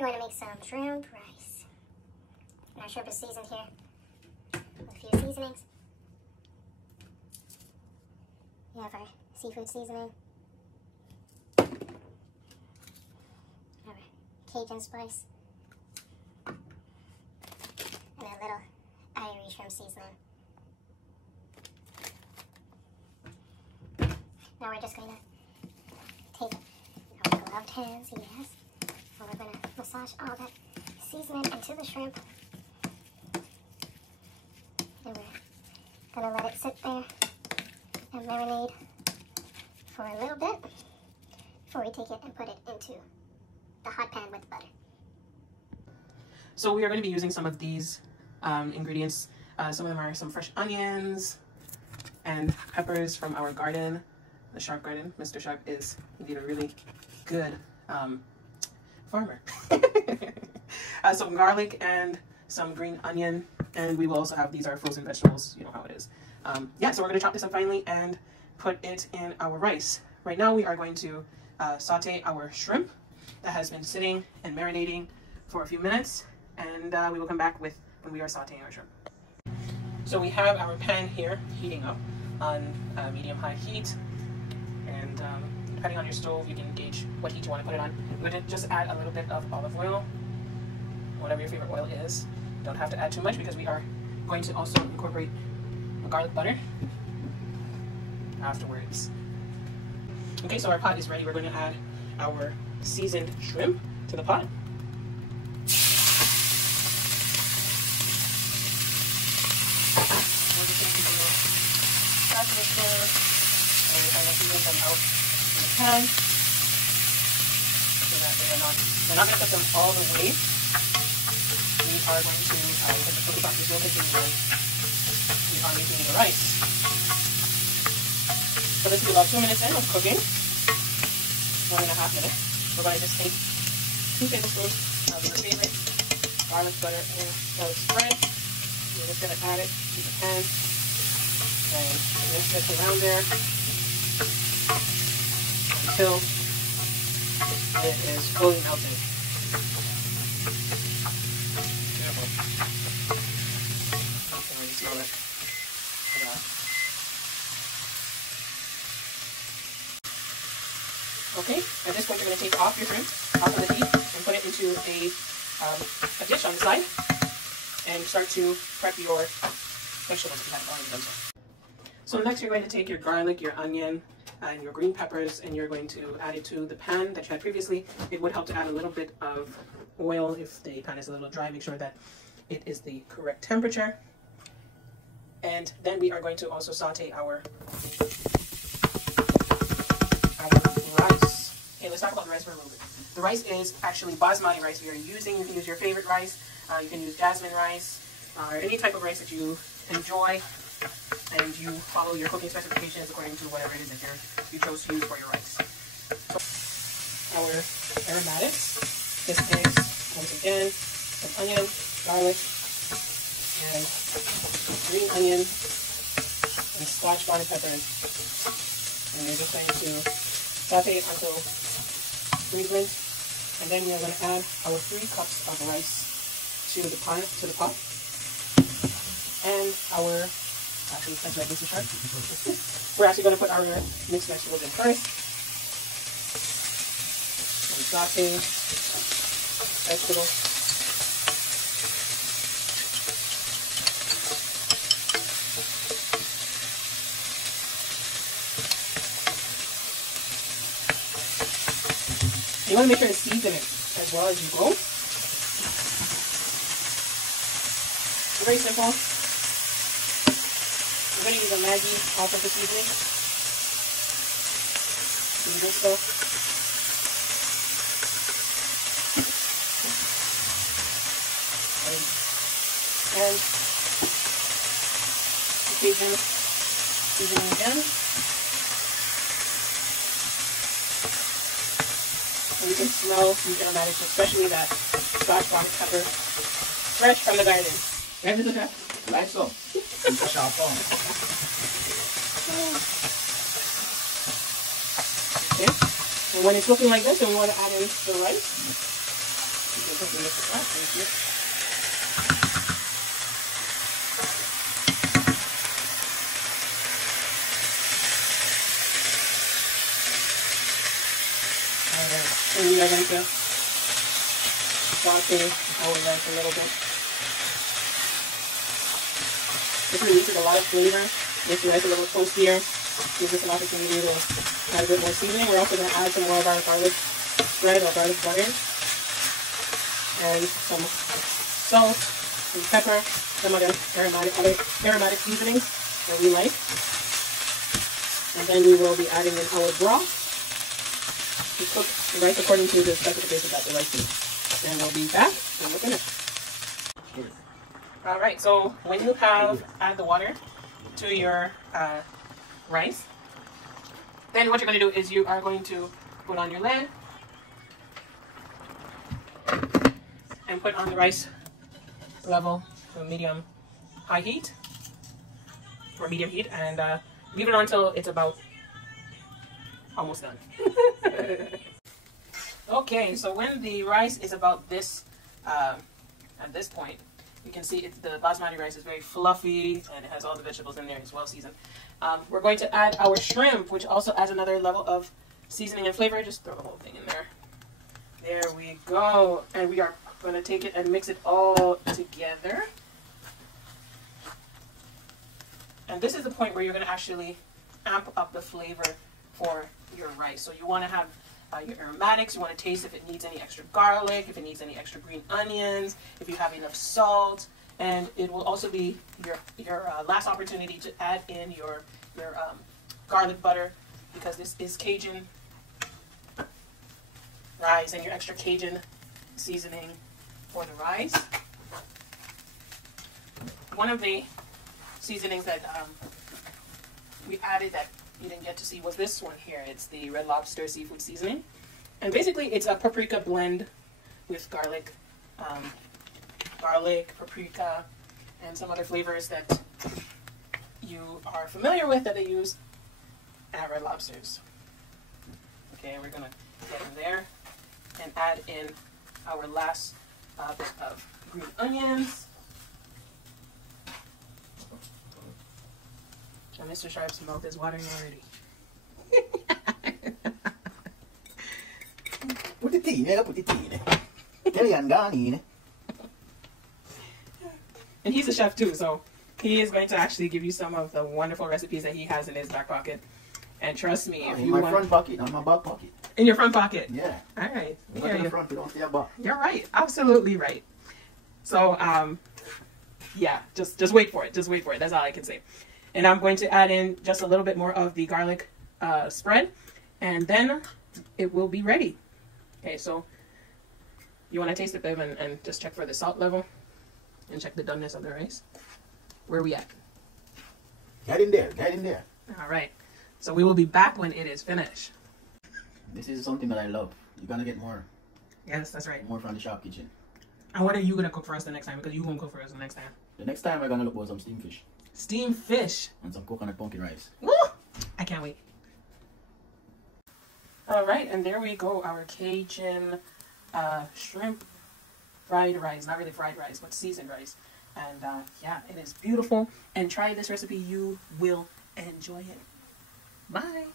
we're going to make some shrimp rice. And our shrimp is seasoned here with a few seasonings. We have our seafood seasoning, our Cajun spice, and a little Irish shrimp seasoning. Now we're just going to take our gloved hands, yes, and we're going to massage all that seasoning into the shrimp. And we're going to let it sit there and marinate for a little bit before we take it and put it into the hot pan with butter. So we are going to be using some of these ingredients. Some of them are some fresh onions and peppers from our garden, the Sharp garden. Mr. Sharp is indeed a really good farmer. Some garlic and some green onion, and we will also have, these are frozen vegetables, you know how it is. Yeah, so we're going to chop this up finely and put it in our rice. Right now we are going to saute our shrimp that has been sitting and marinating for a few minutes, and we will come back with when we are sauteing our shrimp. So we have our pan here heating up on medium-high heat, and depending on your stove, you can gauge what heat you want to put it on. We're going to just add a little bit of olive oil, whatever your favorite oil is. Don't have to add too much because we are going to also incorporate a garlic butter afterwards. Okay, so our pot is ready. We're going to add our seasoned shrimp to the pot. We're just going to keep a little salt in the shrimp and kind of season them out in the pan so that we're not going to put them all the way. We are going to, because the cooking process will continue when we are making the rice. So this is about 2 minutes in of cooking, 1.5 minutes. We're going to just take 2 tablespoons of your favorite garlic butter and garlic spread. We're just going to add it to the pan and mix it around there until it is fully melted. Okay, at this point you're going to take off your shrimp off of the heat and put it into a dish on the side and start to prep your vegetables if you haven't already done so. So next you're going to take your garlic, your onion, and your green peppers, and you're going to add it to the pan that you had previously. It would help to add a little bit of oil if the pan is a little dry. Make sure that it is the correct temperature. And then we are going to also saute our rice. Okay, let's talk about the rice for a little bit. The rice is actually basmati rice we are using. You can use your favorite rice. You can use jasmine rice or any type of rice that you enjoy, and you follow your cooking specifications according to whatever it is that you chose to use for your rice. So, our aromatics, this is, once again, some onion, garlic, and green onion, and Scotch bonnet peppers. And we're just going to saute it until fragrant, and then we are going to add our 3 cups of rice to the pot, and our, actually that's right, Mr. Sharp. We're actually going to put our mixed vegetables in first. And saute vegetables. You want to make sure to season it as well as you go. Very simple. We're going to use a Maggi all-purpose seasoning. Do this stuff. And the Cajun seasoning again. And you can smell these aromatics, especially that Scotch bonnet pepper, fresh from the garden. Right, Mr. Chef? Right, so. Mr. Chef. Okay. And when it's looking like this, then we want to add in the rice. You can Mr. Sharp. Thank you. Alright, so we are going to saute our rice a little bit. This releases a lot of flavor, makes the rice a little toastier, gives us an opportunity to add a bit more seasoning. We're also going to add some more of our garlic bread or garlic butter, and some salt, some pepper, some other aromatic seasonings that we like. And then we will be adding in our broth to cook the rice according to the specifications that the rice needs. And we'll be back and we'll finish. Alright, so when you have add the water to your rice, then what you're going to do is you are going to put on your lid and put on the rice level to medium high heat or medium heat, and leave it on until it's about almost done. Okay, so when the rice is about this at this point, you can see the basmati rice is very fluffy and it has all the vegetables in there. It's well seasoned. We're going to add our shrimp, which also adds another level of seasoning and flavor. Just throw the whole thing in there. There we go. And we are going to take it and mix it all together. And this is the point where you're going to actually amp up the flavor for your rice. So you want to have your aromatics. You want to taste if it needs any extra garlic, if it needs any extra green onions, if you have enough salt. And it will also be your last opportunity to add in your garlic butter, because this is Cajun rice and your extra Cajun seasoning for the rice. One of the seasonings that we added that you didn't get to see was this one here. It's the Red Lobster seafood seasoning, and basically it's a paprika blend with garlic, paprika, and some other flavors that you are familiar with that they use at Red Lobsters. Okay, we're gonna get in there and add in our last bit of green onions. And Mr. Sharp's mouth is watering already. Put it in. And he's a chef too, so he is going to actually give you some of the wonderful recipes that he has in his back pocket. And trust me, if you in my front pocket, not my back pocket. In your front pocket? Yeah. All right. In the front, you don't see a back. You're right. Absolutely right. So, yeah, just wait for it. Just wait for it. That's all I can say. And I'm going to add in just a little bit more of the garlic spread, and then it will be ready. Okay, so you want to taste it, babe, and just check for the salt level and check the doneness of the rice. Where are we at? Get in there. Get in there. All right. So we will be back when it is finished. This is something that I love. You're going to get more. Yes, that's right. More from the shop kitchen. And what are you going to cook for us the next time? Because you're going to cook for us the next time. The next time, we're going to look for some steamed fish. Steamed fish. And some coconut pumpkin rice. Woo! I can't wait. All right, and there we go. Our Cajun shrimp fried rice. Not really fried rice, but seasoned rice. And yeah, it is beautiful. And try this recipe. You will enjoy it. Bye.